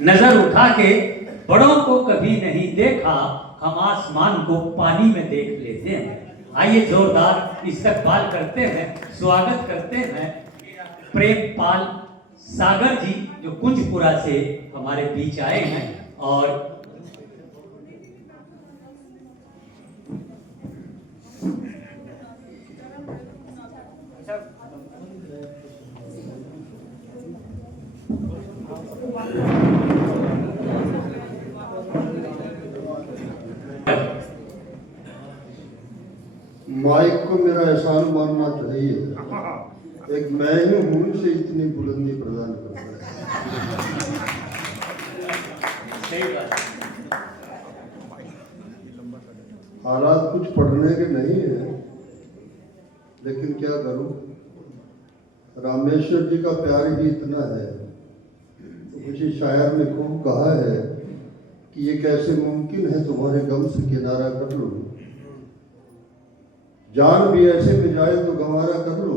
नजर उठा के बड़ों को कभी नहीं देखा, हम आसमान को पानी में देख लेते हैं। आइए जोरदार इस्तकबाल करते हैं, स्वागत करते हैं प्रेमपाल सागर जी जो कुंजपुरा से हमारे बीच आए हैं। और माइक को मेरा एहसान मानना चाहिए। एक मैं ही हूं से इतनी बुलंदी प्रदान कर हालात कुछ पढ़ने के नहीं है, लेकिन क्या करूं, रामेश्वर जी का प्यार ही इतना है। तो किसी शायर ने खूब कहा है कि ये कैसे मुमकिन है तुम्हारे गम से किनारा कर लो, जान भी ऐसे में जाए तो गंवारा कर लो,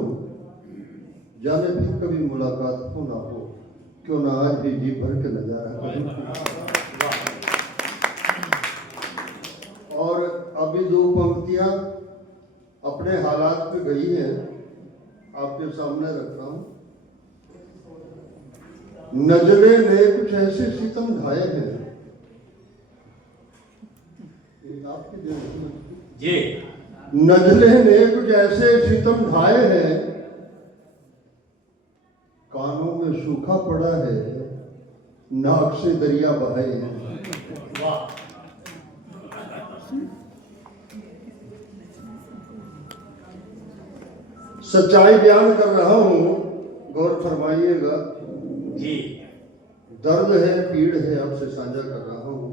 जाने फिर कभी मुलाकात हो ना हो, क्यों ना आज भी जी भर के नजारा करूं। और अभी दो पंक्तियां अपने हालात पे गई हैं, आपके सामने रख रहा हूं। नजरे ने कुछ ऐसे सितम ढाए हैं, आपके जी नजले ने कुछ ऐसे सितम ढाए हैं, कानों में सूखा पड़ा है, नाक से दरिया बहाए हैं। वाह, सच्चाई बयान कर रहा हूं, गौर फरमाइएगा जी। दर्द है, पीड़ है, आपसे साझा कर रहा हूं।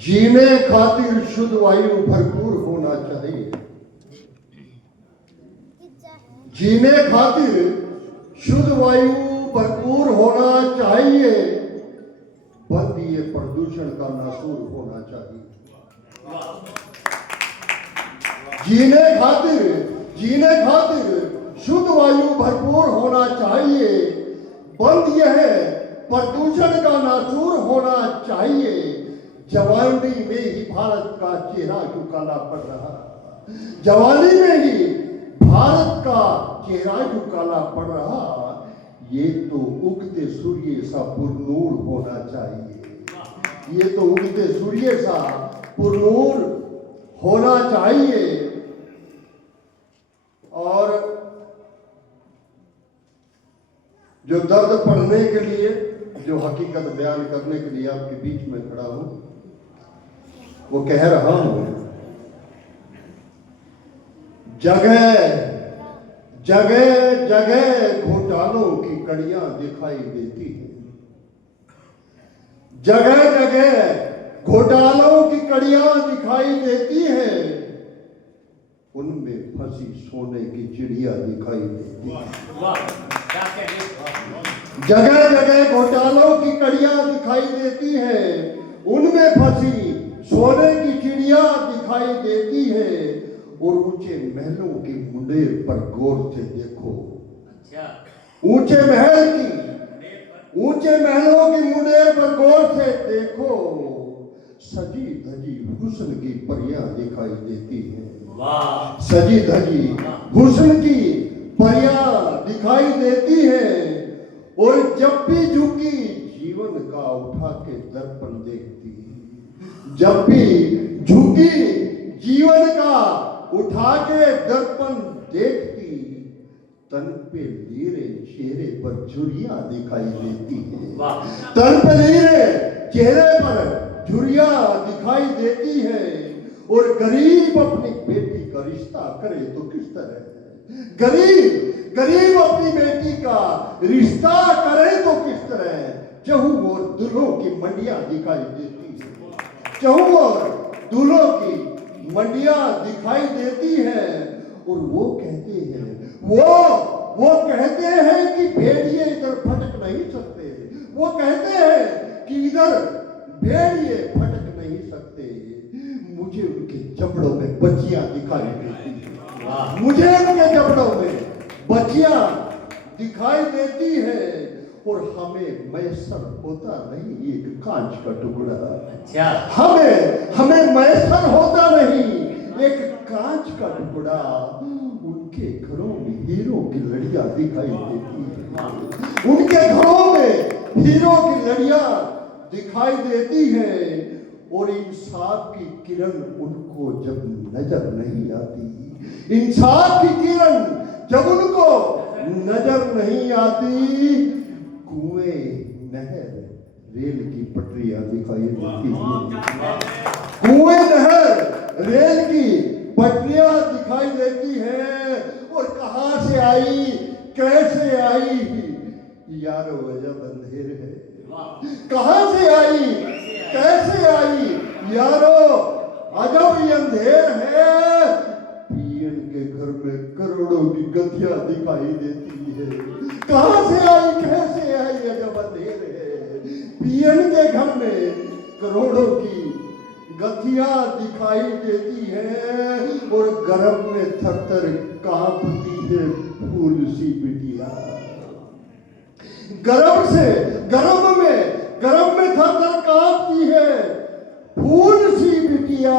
जीने खातिर शुद्ध वायु भरपूर होना चाहिए, जीने खातिर शुद्ध वायु भरपूर होना चाहिए, बंद ये प्रदूषण का नासूर होना चाहिए। जीने खातिर शुद्ध वायु भरपूर होना चाहिए, बंद यह प्रदूषण का नासूर होना चाहिए। जवानी में ही भारत का चेहरा क्यों काला पड़ रहा, जवानी में ही भारत का चेहरा क्यों काला पड़ रहा, ये तो उगते सूर्य सा पुरनूर होना चाहिए, ये तो उगते सूर्य सा पुरनूर होना चाहिए। और जो दर्द पढ़ने के लिए, जो हकीकत बयान करने के लिए आपके बीच में खड़ा हूं, वो कह रहा हूं, जगह जगह जगह घोटालों की कड़ियां दिखाई देती हैं, जगह जगह घोटालों की कड़ियां दिखाई देती हैं, उनमें फंसी सोने की चिड़िया दिखाई देती है। जगह जगह घोटालों की कड़ियां दिखाई देती है, उनमें फंसी सोने की चिड़िया दिखाई देती है, और ऊंचे महलों के मुंडेर पर गौर से देखो। ऊंचे महलों की मुंडेर पर गौर से देखो, सजी धजी हुस्न की परियां दिखाई देती हैं, सजी धजी हुस्न की परियां दिखाई देती हैं, और जब भी झुकी जीवन का उठा के दर्पण देखती, जब भी झुकी जीवन का उठा के दर्पण देखती, तन पे लीरे चेहरे पर झुर्रियां दिखाई देती है, तन पे लीरे चेहरे पर झुर्रियां दिखाई देती है। और गरीब अपनी बेटी का रिश्ता करे तो किस तरह, गरीब अपनी बेटी का रिश्ता करे तो किस तरह, चहु और दुल्हों की मंडियां दिखाई देती है, चहु और दुल्हों की मंडियां दिखाई देती हैं। और वो कहते हैं कि भेड़िए इधर भटक नहीं सकते, वो कहते हैं कि इधर भेड़िए भटक नहीं सकते। मुझे उनके जबड़ों में बच्चियां दिखाई देती हैं, मुझे उनके जबड़ों में बच्चियां दिखाई देती है और हमें मैसर होता नहीं एक कांच का टुकड़ा। अच्छा, हमें मैसर होता नहीं एक कांच का टुकड़ा। उनके घरों में हीरो की लड़ियां दिखाई देती है, उनके घरों में हीरो की लड़ियां दिखाई देती है और इंसाफ की किरण उनको जब नजर नहीं आती, इंसाफ की किरण जब उनको नजर नहीं आती, कुएं, नहर, रेल की पटरियां दिखाई देती हैं। कुएं, नहर, रेल की पटरियां दिखाई देती हैं और कहां से आई, कैसे आई, यारो वजह अंधेर है। कहां से आई, कैसे आई, यारो अजब ये अंधेर है। पीएन के घर में करोड़ों की गतियां दिखाई देती है। कहां से आई, कैसे आई, अजब अंधेर है। पीएन के घर में करोड़ों की गतियां दिखाई देती है और गर्भ में थर-थर कांपती है फूल सी बिटिया। गर्भ में थर-थर कांपती है फूल सी बिटिया।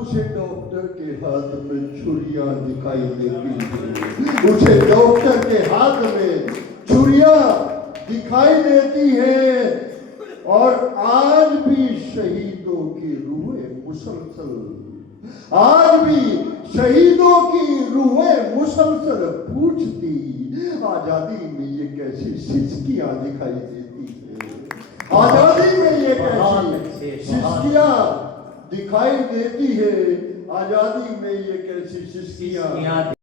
उसे डॉक्टर के हाथ में छुरियां दिखाई देती है, उसे डॉक्टर के हाथ में छुरियां दिखाई देती है। और आज भी शहीदों की रूहें मुसलसल, आज भी शहीदों की रूहें मुसलसल पूछती, आजादी में ये कैसी सिसकियां दिखाई देती है, आजादी में ये कैसी सिसकियां दिखाई देती है, आजादी में ये कैसी सिसकियां